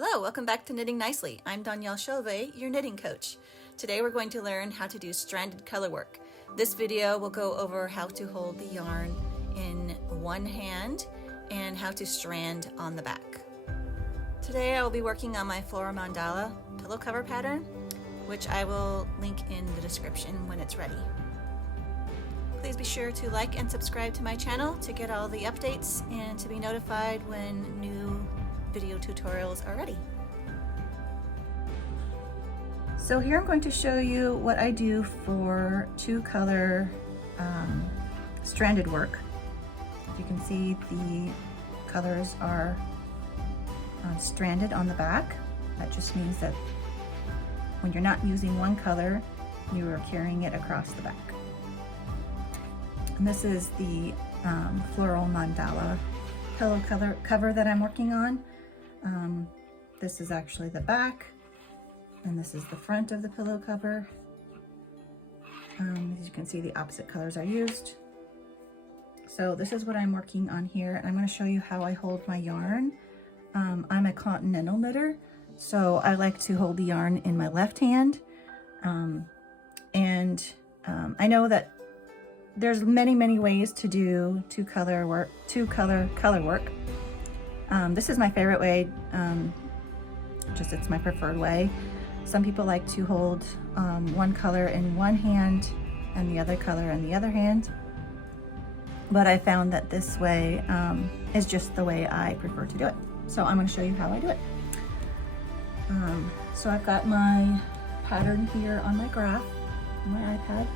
Hello, welcome back to Knitting Nicely. I'm Danielle Chauvet, your knitting coach. Today we're going to learn how to do stranded color work. This video will go over how to hold the yarn in one hand and how to strand on the back. Today I will be working on my Floral Mandala pillow cover pattern, which I will link in the description when it's ready. Please be sure to like and subscribe to my channel to get all the updates and to be notified when new video tutorials are ready. So here I'm going to show you what I do for two color stranded work. You can see the colors are stranded on the back. That just means that when you're not using one color, you are carrying it across the back. And this is the Floral Mandala pillow cover that I'm working on. This is actually the back, and this is the front of the pillow cover. As you can see, the opposite colors are used. So this is what I'm working on here. I'm going to show you how I hold my yarn. I'm a continental knitter, so I like to hold the yarn in my left hand. I know that there's many ways to do two color work. This is my favorite way. It's my preferred way. Some people like to hold one color in one hand and the other color in the other hand. But I found that this way is just the way I prefer to do it. So I'm going to show you how I do it. So I've got my pattern here on my graph, on my iPad,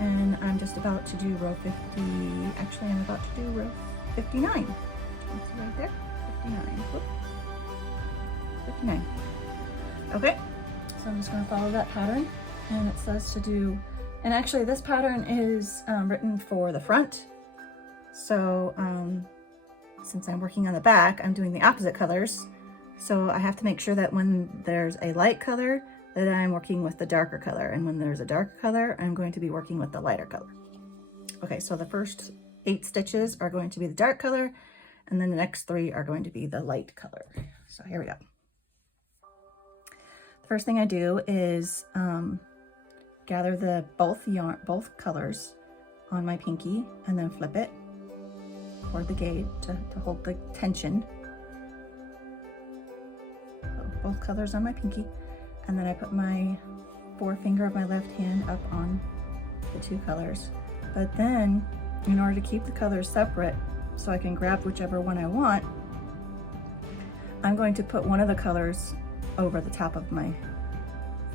and I'm just about to do row 50. Actually, I'm about to do row 59. You see right there? 59. Whoop. 59. Okay, so I'm just going to follow that pattern, and it says to do, and actually this pattern is written for the front. So since I'm working on the back, I'm doing the opposite colors. So I have to make sure that when there's a light color, that I'm working with the darker color, and when there's a darker color, I'm going to be working with the lighter color. Okay, so the first 8 stitches are going to be the dark color, and then the next 3 are going to be the light color. So here we go. The first thing I do is gather both colors on my pinky and then flip it toward the gauge to hold the tension. So both colors on my pinky, and then I put my forefinger of my left hand up on the 2 colors. But then, in order to keep the colors separate, so I can grab whichever one I want, I'm going to put one of the colors over the top of my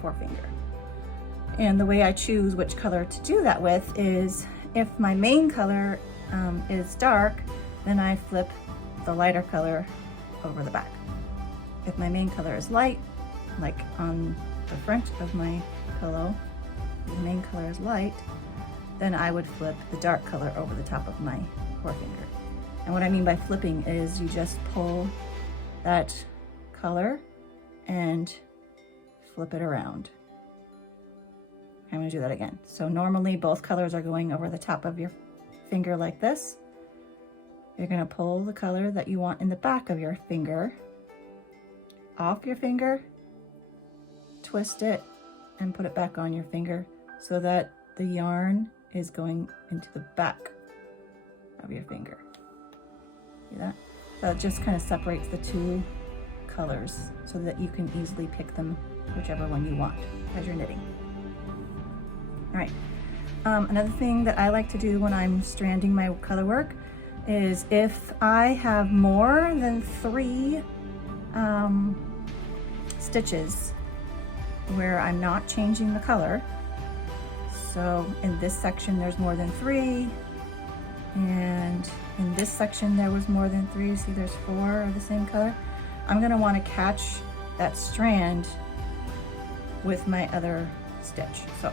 forefinger. And the way I choose which color to do that with is, if my main color is dark, then I flip the lighter color over the back. If my main color is light, like on the front of my pillow, the main color is light, then I would flip the dark color over the top of my forefinger. And what I mean by flipping is you just pull that color and flip it around. I'm going to do that again. So normally both colors are going over the top of your finger like this. You're going to pull the color that you want in the back of your finger off your finger, twist it, and put it back on your finger so that the yarn is going into the back of your finger. See that? So it just kind of separates the 2 colors so that you can easily pick them, whichever one you want as you're knitting. All right. Another thing that I like to do when I'm stranding my color work is, if I have more than 3 stitches where I'm not changing the color, so in this section there's more than 3, and in this section there was more than 3, see there's 4 of the same color, I'm going to want to catch that strand with my other stitch. So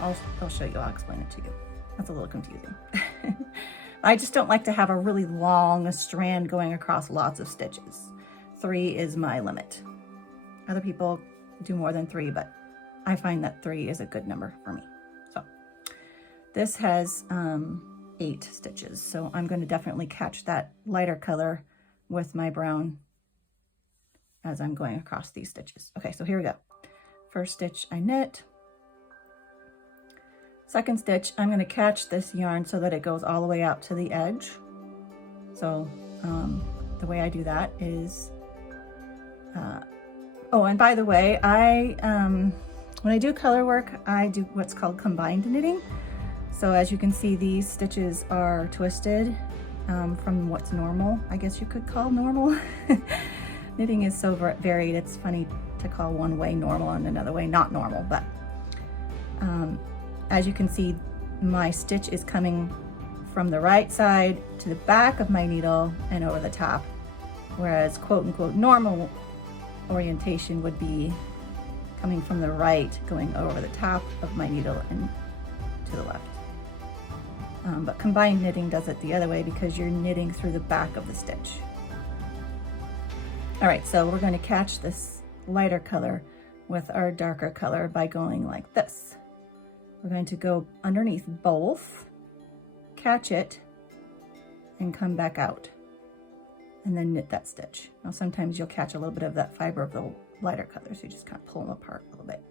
I'll show you, I'll explain it to you. That's a little confusing. I just don't like to have a really long strand going across lots of stitches. 3 is my limit. Other people do more than 3, but I find that 3 is a good number for me. So this has 8 stitches, so I'm going to definitely catch that lighter color with my brown as I'm going across these stitches. Okay, so here we go. First stitch I knit. Second stitch, I'm going to catch this yarn so that it goes all the way out to the edge. So the way I do that is, oh, and by the way, when I do color work, I do what's called combined knitting. So as you can see, these stitches are twisted from what's normal, I guess you could call normal. Knitting is so varied, it's funny to call one way normal and another way not normal, but as you can see, my stitch is coming from the right side to the back of my needle and over the top, whereas quote unquote normal orientation would be coming from the right, going over the top of my needle and to the left. But combined knitting does it the other way because you're knitting through the back of the stitch. All right, so we're going to catch this lighter color with our darker color by going like this. We're going to go underneath both, catch it, and come back out, and then knit that stitch. Now sometimes you'll catch a little bit of that fiber of the lighter color, so you just kind of pull them apart a little bit.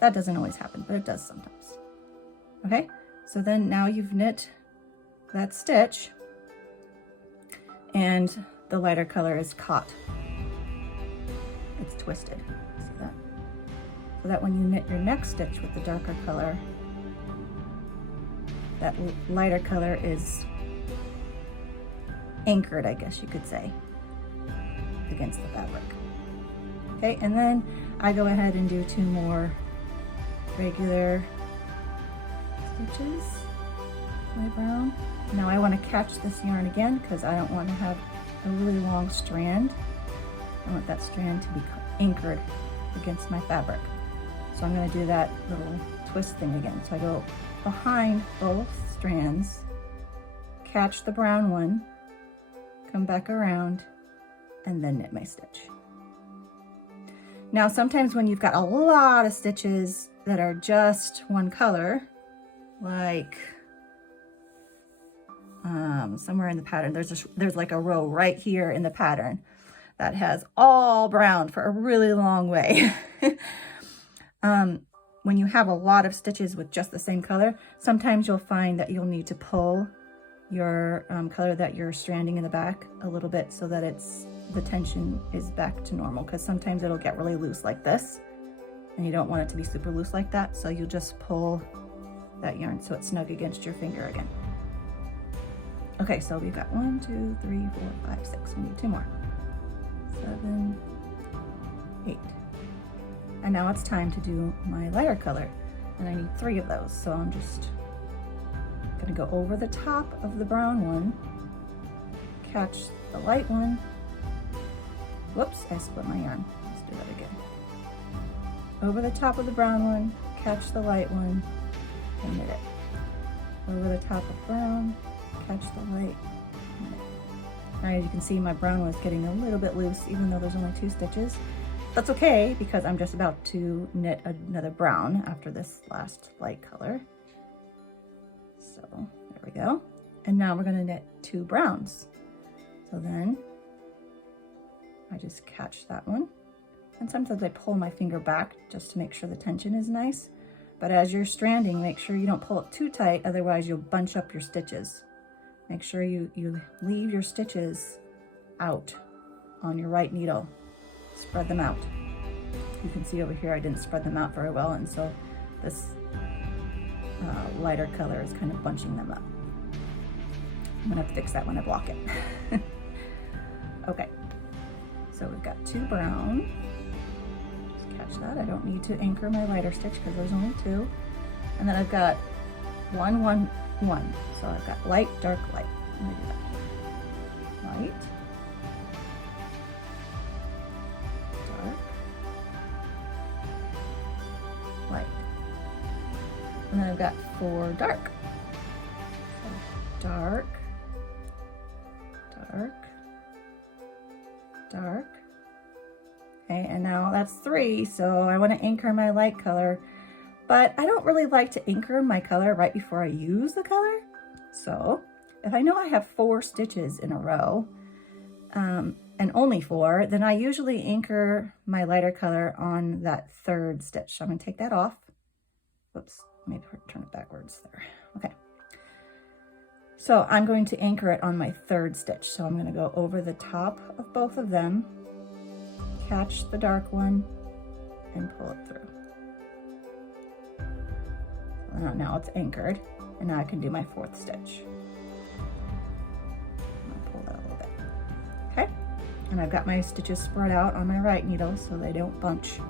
That doesn't always happen, but it does sometimes. Okay, so then now you've knit that stitch, and the lighter color is caught. It's twisted, see that? So that when you knit your next stitch with the darker color, that lighter color is anchored, I guess you could say, against the fabric. Okay, and then I go ahead and do 2 more regular stitches, my brown. Now I want to catch this yarn again because I don't want to have a really long strand. I want that strand to be anchored against my fabric. So I'm going to do that little twist thing again. So I go behind both strands, catch the brown one, come back around, and then knit my stitch. Now sometimes when you've got a lot of stitches that are just one color, like somewhere in the pattern, there's like a row right here in the pattern that has all brown for a really long way. When you have a lot of stitches with just the same color, sometimes you'll find that you'll need to pull your color that you're stranding in the back a little bit so that the tension is back to normal, because sometimes it'll get really loose like this and you don't want it to be super loose like that, so you'll just pull that yarn so it's snug against your finger again. Okay, so we've got 1, 2, 3, 4, 5, 6. We need 2 more. 7, 8. And now it's time to do my lighter color, and I need 3 of those, so I'm just gonna go over the top of the brown one, catch the light one. Whoops, I split my yarn. Let's do that again. Over the top of the brown one, catch the light one, and knit it. Over the top of brown, catch the light, knit it. All right, as you can see, my brown was getting a little bit loose, even though there's only 2 stitches. That's okay, because I'm just about to knit another brown after this last light color. So there we go. And now we're gonna knit 2 browns. So then I just catch that one. And sometimes I pull my finger back just to make sure the tension is nice. But as you're stranding, make sure you don't pull it too tight, otherwise you'll bunch up your stitches. Make sure you leave your stitches out on your right needle. Spread them out. You can see over here I didn't spread them out very well, and so this lighter color is kind of bunching them up. I'm gonna have to fix that when I block it. Okay, so we've got 2 brown. Just catch that. I don't need to anchor my lighter stitch because there's only 2. And then I've got 1, 1, 1. So I've got light, dark, light. Let me do that. Light. Light. And then I've got 4 dark. So dark, dark, dark. Okay, and now that's 3, so I want to anchor my light color, but I don't really like to anchor my color right before I use the color. So if I know I have 4 stitches in a row, and only 4, then I usually anchor my lighter color on that 3rd stitch. So I'm going to take that off. Whoops, maybe turn it backwards there. Okay. So I'm going to anchor it on my 3rd stitch. So I'm going to go over the top of both of them, catch the dark one, and pull it through. So now it's anchored, and now I can do my 4th stitch. I'll pull that a little bit. Okay, and I've got my stitches spread out on my right needle so they don't bunch.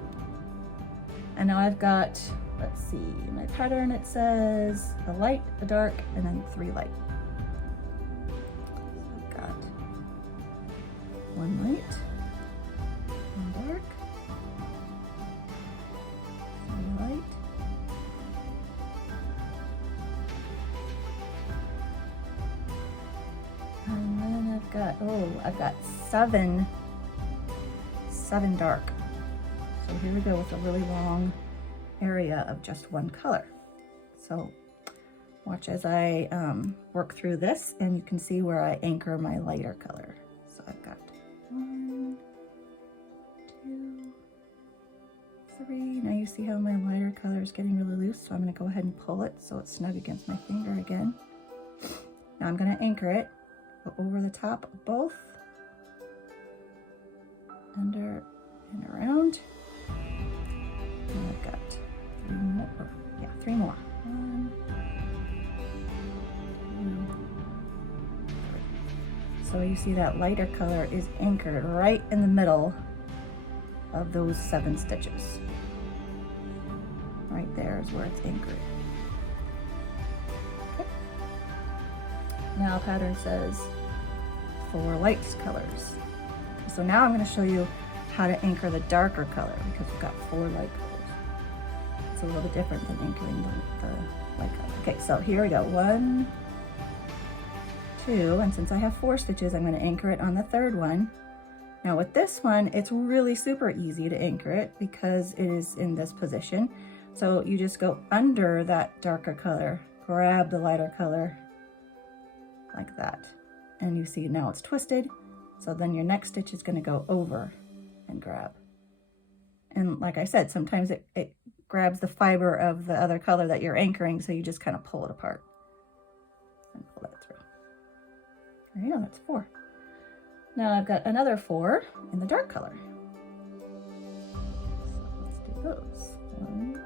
And now I've got, let's see, my pattern, it says a light, a dark, and then 3 light. So I've got 1 light, 1 dark, 3 light, and then I've got 7 dark. So here we go with a really long area of just 1 color. So watch as I work through this, and you can see where I anchor my lighter color. So I've got 1, 2, 3. Now you see how my lighter color is getting really loose, so I'm going to go ahead and pull it so it's snug against my finger again. Now I'm going to anchor it, go over the top of both, under and around. And I've got 3 more. Yeah, 3 more. 1, 2, 3. So you see that lighter color is anchored right in the middle of those 7 stitches. Right there is where it's anchored. Okay. Now pattern says 4 light colors. So now I'm going to show you how to anchor the darker color, because we've got 4 light colors. It's a little bit different than anchoring the light color. Okay, so here we go. 1, 2, and since I have 4 stitches, I'm going to anchor it on the 3rd one. Now with this one, it's really super easy to anchor it because it is in this position. So you just go under that darker color, grab the lighter color like that, and you see now it's twisted. So then your next stitch is going to go over and grab. And like I said, sometimes it grabs the fiber of the other color that you're anchoring, so you just kind of pull it apart and pull that through. There you go, that's 4. Now I've got another 4 in the dark color. So let's do those. 1,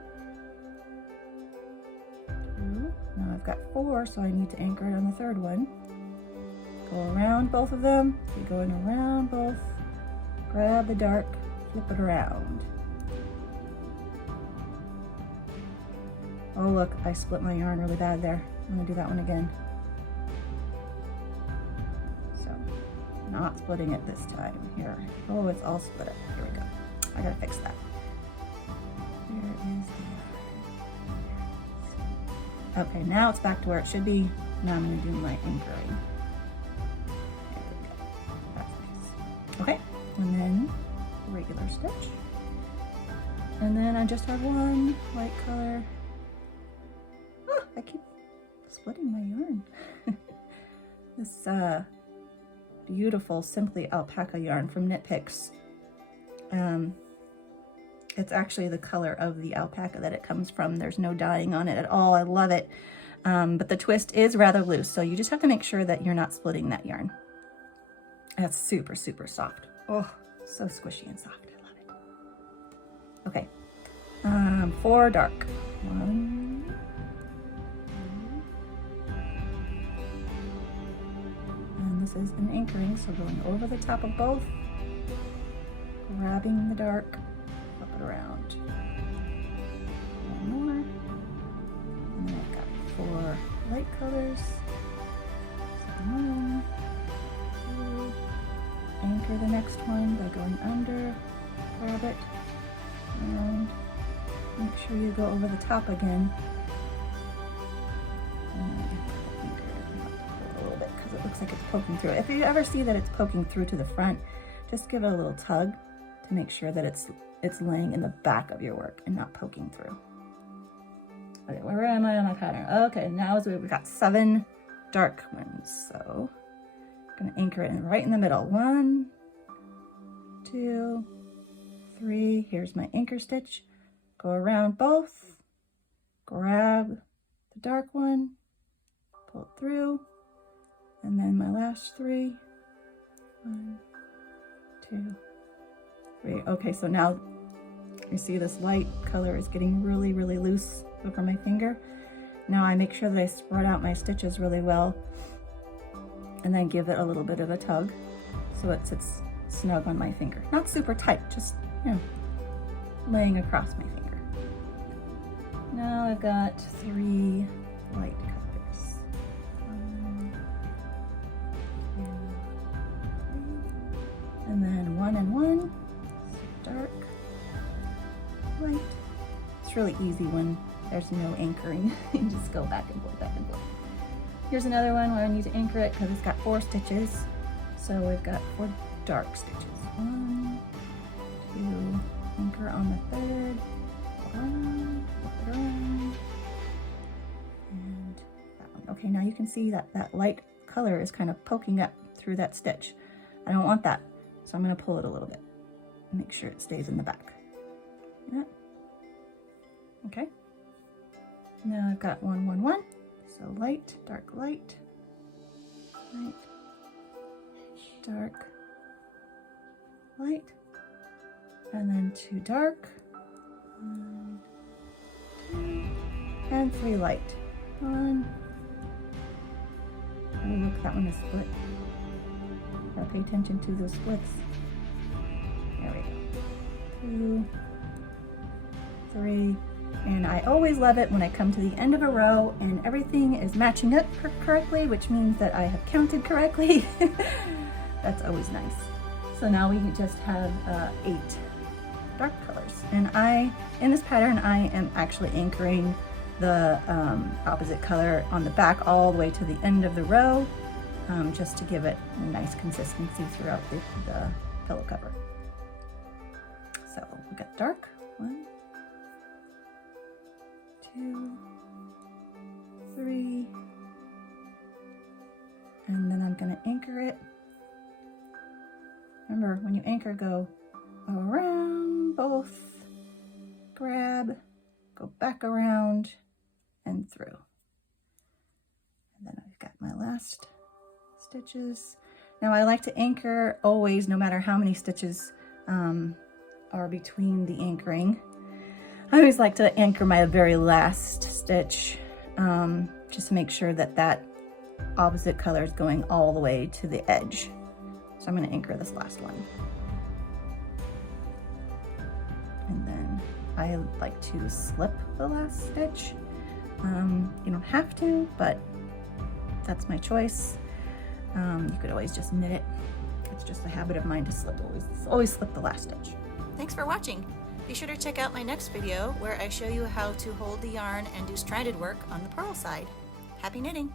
2. Now I've got 4, so I need to anchor it on the 3rd one. Go around both of them. You're going around both. Grab the dark, flip it around. Oh look, I split my yarn really bad there. I'm gonna do that one again. So, not splitting it this time. Here. Oh, it's all split up. Here we go. I gotta fix that. Where is the yarn? Okay, now it's back to where it should be. Now I'm gonna do my anchoring. There we go. That's nice. Okay, and then regular stitch. And then I just have 1 light color. Oh, I keep splitting my yarn. This beautiful Simply Alpaca yarn from Knit Picks. It's actually the color of the alpaca that it comes from. There's no dyeing on it at all. I love it. But the twist is rather loose, so you just have to make sure that you're not splitting that yarn. That's super, super soft. Oh, so squishy and soft. I love it. Okay, 4 dark. 1, 2. And this is an anchoring, so going over the top of both, grabbing the dark, flip it around. 1 more. And then I've got 4 light colors. So 1, 2. Anchor the next one by going under, grab it, and make sure you go over the top again. And anchor it a little bit because it looks like it's poking through. If you ever see that it's poking through to the front, just give it a little tug to make sure that it's laying in the back of your work and not poking through. Okay, where am I on my pattern? Okay, now we've got 7 dark ones, so I'm gonna anchor it right in the middle. 1, 2, 3. Here's my anchor stitch. Go around both, grab the dark one, pull it through, and then my last 3. 1, 2, 3. Okay, so now you see this light color is getting really, really loose over my finger. Now I make sure that I spread out my stitches really well and then give it a little bit of a tug so it sits snug on my finger. Not super tight, just, you know, laying across my finger. Now I've got 3 light colors. 1, 2, 3. And then 1 and 1, so dark, light. It's really easy when there's no anchoring. You can just go back and forth, back and forth. Here's another one where I need to anchor it because it's got 4 stitches. So we've got 4 dark stitches. 1, 2, anchor on the 3rd, around, flip it around, and that one. Okay, now you can see that that light color is kind of poking up through that stitch. I don't want that, so I'm going to pull it a little bit and make sure it stays in the back. Yeah. Okay. Now I've got 1, 1, 1. So light, dark, light, light, dark, light, and then 2 dark, 1, 2, and 3 light. 1. Oh look, that one is split. Gotta pay attention to those splits. There we go. 2, 3. And I always love it when I come to the end of a row and everything is matching up correctly, which means that I have counted correctly. That's always nice. So now we just have 8 dark colors. And in this pattern, I am actually anchoring the opposite color on the back all the way to the end of the row, just to give it a nice consistency throughout the pillow cover. So we got dark, 1, 2, 3, and then I'm going to anchor it. Remember, when you anchor, go around both, grab, go back around and through. And then I've got my last stitches. Now I like to anchor always, no matter how many stitches are between the anchoring. I always like to anchor my very last stitch, just to make sure that that opposite color is going all the way to the edge. So I'm going to anchor this last one. And then I like to slip the last stitch. You don't have to, but that's my choice. You could always just knit it. It's just a habit of mine to slip, always slip the last stitch. Thanks for watching. Be sure to check out my next video where I show you how to hold the yarn and do stranded work on the purl side. Happy knitting!